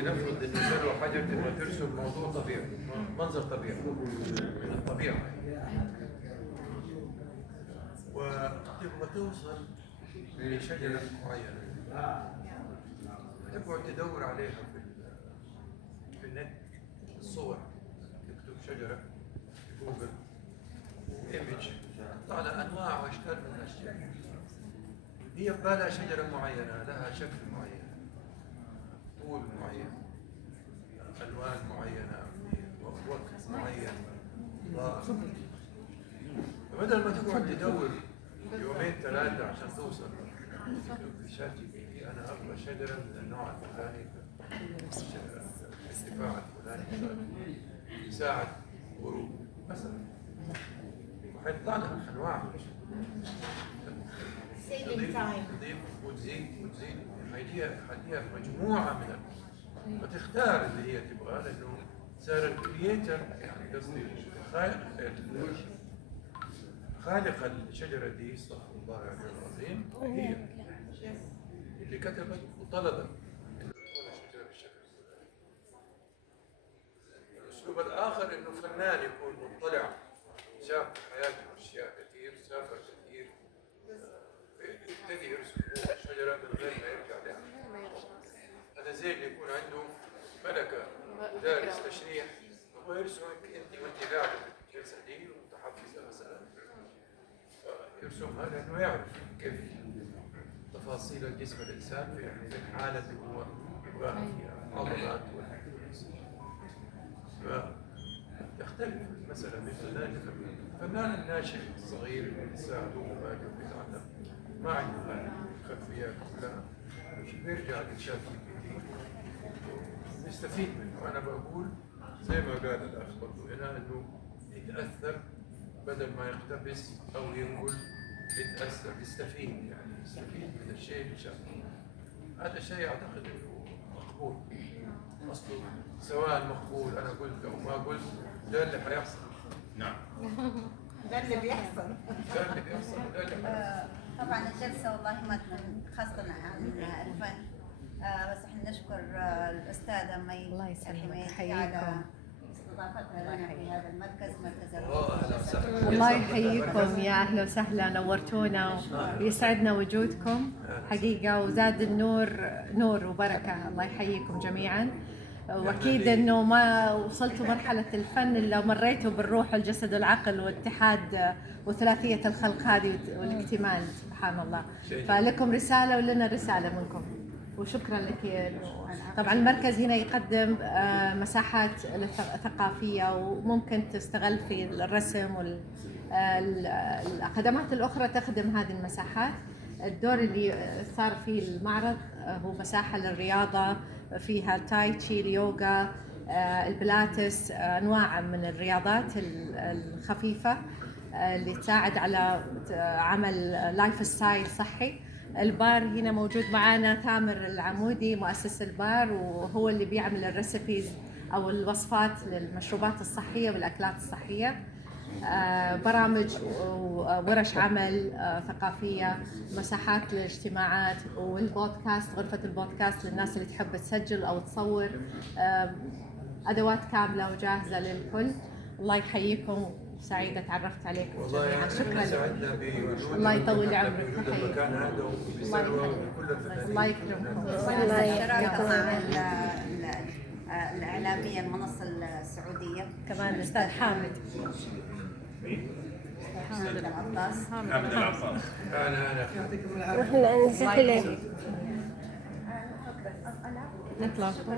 لنفرض ان سلوى حجر تبغى ترسم موضوع طبيعي، منظر طبيعي من الطبيعه، وتبغى توصل لشجره معينه، تقعد تدور عليها في النت، الصور، تكتب شجره في جوجل ايمج، طالع انواع واشكال من الاشجار. هي ببالها شجره معينه لها شكل معين، طول معين، الوان معينه، وقت معين، فبدل ما تقعد تدور يومين ثلاثه عشان توصل، تكتب في شات جي بي تي انا ابغى شجره من النوع الفلاني، الارتفاع الفلاني يساعد غروب مثلا، وحيطلع لك انواع، تضيف وتزيد حيديها مجموعه من فتختار اللي هي تبغاه، لانه صار الكرييتر يعني قصدي خالق الشجره دي استغفر الله العلي العظيم هي اللي كتبت وطلبت انه تكون الشجره بالشكل الفلاني. الاسلوب الاخر انه فنان يكون مطلع، شاف في حياته اشياء كثير، سافر كثير، يبتدي يرسم الشجره من غير ما يرجع لها. هذا زي اللي يكون عنده ملكه ودارس تشريح، هو يرسمك انت وانت قاعده في الجلسه دي ومتحفزه مثلا، يرسمها لانه يعرف كيف تفاصيل الجسم الانسان في الحاله اللي هو يبغاها فيها، عضلات فيختلف مثلا من فنان لفنان. الفنان الناشئ الصغير اللي لسه دوبه بادئ وبيتعلم ما عنده هذه الخلفيات كلها، بيرجع للشات جي بي تي يستفيد منه. وانا بقول زي ما قال الاخ برضه هنا انه يتاثر بدل ما يقتبس او ينقل، يتاثر، يستفيد، يعني يستفيد من الشيء اللي شافه. هذا الشيء اعتقد انه مقبول اصله، سواء مقبول انا قلت او ما قلت، ده اللي حيحصل. نعم. ده اللي بيحصل. ده اللي بيحصل، ده اللي حيحصل. طبعا الجلسة والله ما خاصة عن الفن، بس احنا نشكر الأستاذة مي الحميدي على استضافتها لنا في هذا المركز، مركز الروح. الله يحييكم، يا أهلا وسهلا، نورتونا ويسعدنا وجودكم حقيقة، وزاد النور نور وبركة. الله يحييكم جميعا، واكيد انه ما وصلتوا مرحله الفن الا مريتوا بالروح والجسد والعقل واتحاد وثلاثيه الخلق هذه والاكتمال، سبحان الله. فلكم رساله ولنا رساله منكم، وشكرا لك. طبعا المركز هنا يقدم مساحات ثقافيه وممكن تستغل في الرسم والخدمات الاخرى تخدم هذه المساحات. الدور اللي صار في المعرض هو مساحه للرياضه، فيها التاي تشي، اليوغا، البلاتس، انواع من الرياضات الخفيفه اللي تساعد على عمل لايف ستايل صحي. البار هنا موجود معنا ثامر العمودي مؤسس البار، وهو اللي بيعمل الريسيبيز او الوصفات للمشروبات الصحيه والاكلات الصحيه. برامج وورش عمل ثقافية، مساحات للاجتماعات، والبودكاست، غرفة البودكاست للناس اللي تحب تسجل أو تصور، أدوات كاملة وجاهزة للكل. الله يحييكم، سعيدة تعرفت عليكم جميعا، شكرا لكم. الله يطول عمرك. المكان هذا وبسلوى وكل الفنانين. الله يكرمكم. الله يكرمكم. الإعلامية المنصة السعودية كمان الأستاذ حامد. حامد العطاس. حامد العطاس. أنا احنا نسهل نطلع فوق.